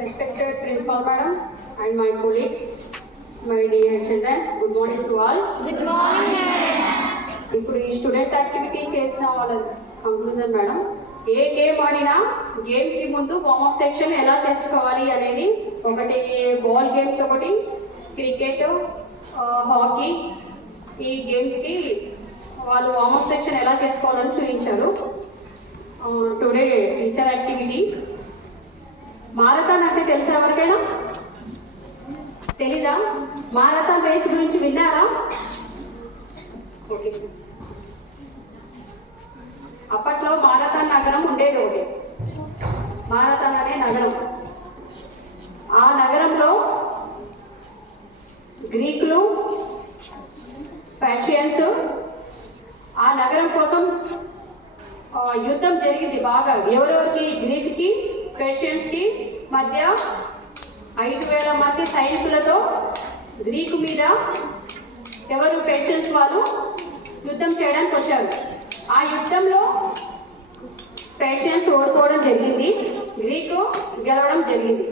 Respected Principal Madam and my colleagues, my dear children, good morning to all. Good morning. ఇప్పుడు ఈ student activity చేసిన వాళ్ళ conclusion madam, ఏ game ఆడినా game కి ముందు వార్మప్ సెక్షన్ ఎలా చేసుకోవాలి అనేది ఒకటి, బాల్ గేమ్స్ ఒకటి, క్రికెట్, హాకీ, ఈ గేమ్స్ కి వాళ్ళు వార్మప్ సెక్షన్ ఎలా చేసుకోవాలని చూపించారు. టుడే టీచర్ యాక్టివిటీ మారథాన్ అంటే తెలుసా ఎవరికైనా? తెలీదా? మారథాన్ రేస్ గురించి విన్నారా? ఓకే. అప్పట్లో మారథాన్ నగరం ఉండేది ఒకటి, మారథాన్ అనే నగరం. ఆ నగరంలో గ్రీకులు, పర్షియన్స్ ఆ నగరం కోసం యుద్ధం జరిగింది బాగా. ఎవరెవరికి? గ్రీక్కి, పర్షియన్స్కి మధ్య 5,000 మంది సైనికులతో గ్రీకు మీద ఎవరు పర్షియన్స్ వాళ్ళు యుద్ధం చేయడానికి వచ్చారు. ఆ యుద్ధంలో పర్షియన్స్ ఓడిపోవడం జరిగింది, గ్రీకు గెలవడం జరిగింది.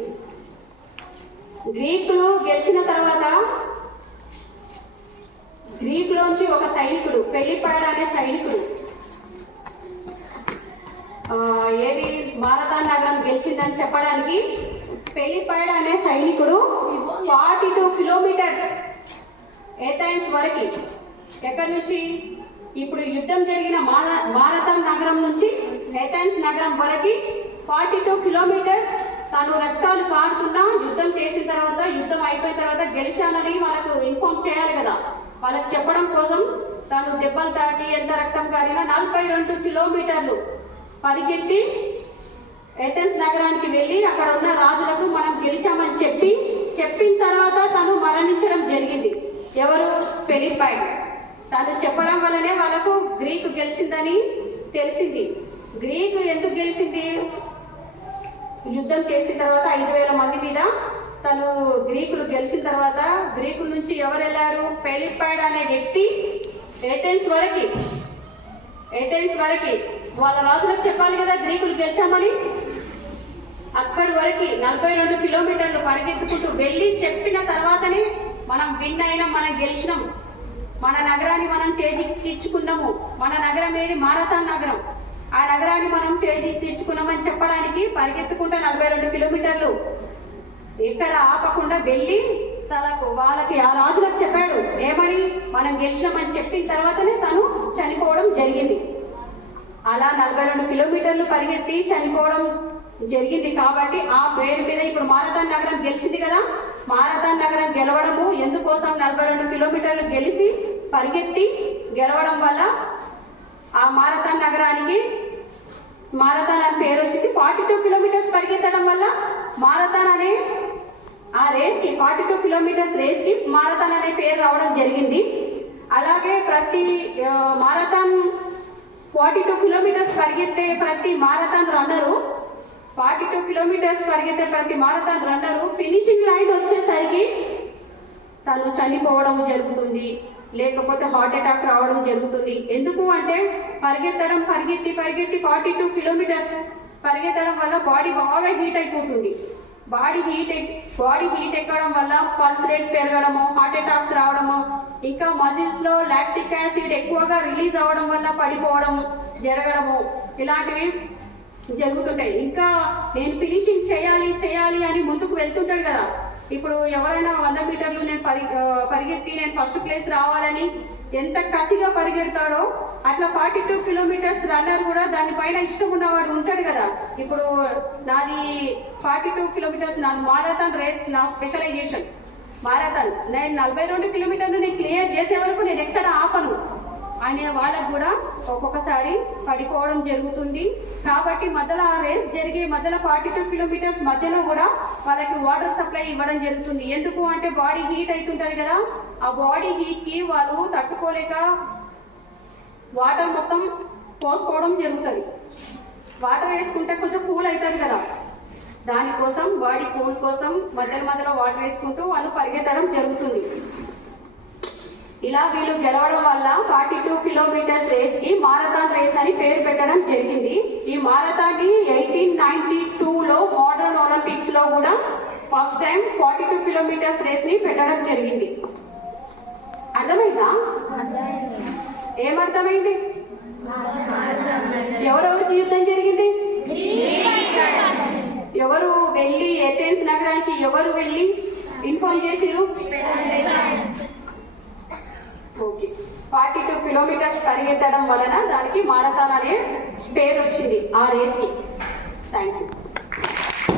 గ్రీకులు గెలిచిన తర్వాత గ్రీకులోంచి ఒక సైనికుడు, పెళ్లిపాడ్ అనే సైనికుడు, ఏది మారథాన్ నగరం గెలిచిందని చెప్పడానికి పెళ్లిపాడ్ అనే సైనికుడు 42 కిలోమీటర్స్ ఏథెన్స్ వరకు, ఎక్కడి నుంచి? ఇప్పుడు యుద్ధం జరిగిన మారథాన్ నగరం నుంచి ఏథెన్స్ నగరం వరకు 42 కిలోమీటర్స్ తను రక్తాలు కారుతున్నా యుద్ధం చేసిన తర్వాత, యుద్ధం అయిపోయిన తర్వాత గెలిచానని వాళ్ళకు ఇన్ఫార్మ్ చేయాలి కదా. వాళ్ళకి చెప్పడం కోసం తను దెబ్బలు తాటి ఎంత రక్తం కారినా 42 కిలోమీటర్లు పరిగెత్తి ఏథెన్స్ నగరానికి వెళ్ళి అక్కడ ఉన్న రాజులకు మనం గెలిచామని చెప్పిన తర్వాత తను మరణించడం జరిగింది. ఎవరు? ఫిలిప్పైడ్. తను చెప్పడం వల్లనే వాళ్ళకు గ్రీకు గెలిచిందని తెలిసింది. గ్రీకు ఎందుకు గెలిచింది? యుద్ధం చేసిన తర్వాత 5,000 మంది మీద తను గ్రీకులు గెలిచిన తర్వాత గ్రీకుల నుంచి ఎవరు వెళ్ళారు? ఫిలిప్పైడ్ అనే వ్యక్తి ఏథెన్స్ వరకు వాళ్ళ రాజులకు చెప్పాలి కదా గ్రీకులు గెలిచామని. అక్కడి వరకు 42 కిలోమీటర్లు పరిగెత్తుకుంటూ వెళ్ళి చెప్పిన తర్వాతనే మనం విన్ అయినాం, మనం గెలిచినాం, మన నగరాన్ని మనం చేజిక్కించుకున్నాము. మన నగరం ఏది? మారథాన్ నగరం. ఆ నగరాన్ని మనం చేజిక్కించుకున్నామని చెప్పడానికి పరిగెత్తుకుంటూ 42 కిలోమీటర్లు ఎక్కడ ఆపకుండా వెళ్ళి వాళ్ళకి ఆ రాజులకు చెప్పాడు. ఏమని? మనం గెలిచినామని చెప్పిన తర్వాతనే తను చనిపోవడం జరిగింది. అలా 42 కిలోమీటర్లు పరిగెత్తి చనిపోవడం జరిగింది. కాబట్టి ఆ పేరు మీద ఇప్పుడు మారథాన్ నగరం గెలిచింది కదా. మారథాన్ నగరం గెలవడము ఎందుకోసం? 42 కిలోమీటర్లు గెలిచి పరిగెత్తి గెలవడం వల్ల ఆ మారథాన్ నగరానికి మారథాన్ అని పేరు వచ్చింది. 42 కిలోమీటర్స్ పరిగెత్తడం వల్ల మారథాన్ అనే ఆ రేస్కి, 42 కిలోమీటర్స్ రేస్కి మారథాన్ అనే పేరు రావడం జరిగింది. అలాగే ప్రతి మారథాన్ 42 కిలోమీటర్స్ పరిగెత్తే ప్రతి మారథాన్ రన్నరు 42 కిలోమీటర్స్ పరిగెత్తే ప్రతి మారథాన్ రన్నరు ఫినిషింగ్ లైన్ వచ్చేసరికి తను చనిపోవడం జరుగుతుంది, లేకపోతే హార్ట్ అటాక్ రావడం జరుగుతుంది. ఎందుకు అంటే పరిగెత్తి 42 కిలోమీటర్స్ పరిగెత్తడం వల్ల బాడీ బాగా హీట్ అయిపోతుంది. బాడీ హీట్ ఎక్కడం వల్ల పల్స్ రేట్ పెరగడము, హార్ట్ అటాక్స్ రావడము, ఇంకా మజిల్స్లో లాక్టిక్ యాసిడ్ ఎక్కువగా రిలీజ్ అవ్వడం వల్ల పడిపోవడం జరగడము, ఇలాంటివి జరుగుతుంటాయి. ఇంకా నేను ఫినిషింగ్ చేయాలి అని ముందుకు వెళ్తుంటాడు కదా. ఇప్పుడు ఎవరైనా 100 మీటర్లు నేను పరిగెత్తి నేను ఫస్ట్ ప్లేస్ రావాలని ఎంత కసిగా పరిగెడతాడో అట్లా 42 కిలోమీటర్స్ రన్నర్ కూడా దానిపైన ఇష్టం ఉన్నవాడు ఉంటాడు కదా. ఇప్పుడు నాది 42 కిలోమీటర్స్, నా మారథాన్ రేస్ నా స్పెషలైజేషన్ మారథాన్. నేను 42 కిలోమీటర్లు నేను క్లియర్ చేసే వరకు నేను ఎక్కడ ఆపను అనే వాళ్ళకు కూడా ఒక్కొక్కసారి పడిపోవడం జరుగుతుంది. కాబట్టి మధ్యలో ఆ రేస్ జరిగే మధ్యలో 42 కిలోమీటర్స్ మధ్యలో కూడా వాళ్ళకి వాటర్ సప్లై ఇవ్వడం జరుగుతుంది. ఎందుకు అంటే బాడీ హీట్ అవుతుంటుంది కదా. ఆ బాడీ హీట్కి వాళ్ళు తట్టుకోలేక వాటర్ మొత్తం పోసుకోవడం జరుగుతుంది. వాటర్ వేసుకుంటే కొంచెం కూల్ అవుతుంది కదా, దానికోసం బాడీ కూల్ కోసం మధ్యలో వాటర్ వేసుకుంటూ వాళ్ళు పరిగెత్తడం జరుగుతుంది. ఇలా వీళ్ళు గెలవడం వల్ల 42 కిలోమీటర్స్ రేస్కి మారథాన్ రేస్ అని పేరు పెట్టడం జరిగింది. ఈ మారథాన్ని 1892లో మోడర్న్ మారథాన్ ఒలింపిక్స్ లో కూడా ఫస్ట్ టైం 42 కిలోమీటర్స్ రేస్ ని పెట్టడం జరిగింది. అర్థమైందా? ఏమర్థమైంది? ఎవరెవరికి యుద్ధం జరిగింది? ఎవరు వెళ్ళి ఏథెన్స్ నగరానికి ఎవరు వెళ్ళి ఇన్ఫార్మ్ చేసిరు? ఓకే. 42 కిలోమీటర్స్ పరిగెత్తడం వలన దానికి మారథాన్ అనే పేరు వచ్చింది ఆ రేస్కి. Thank you.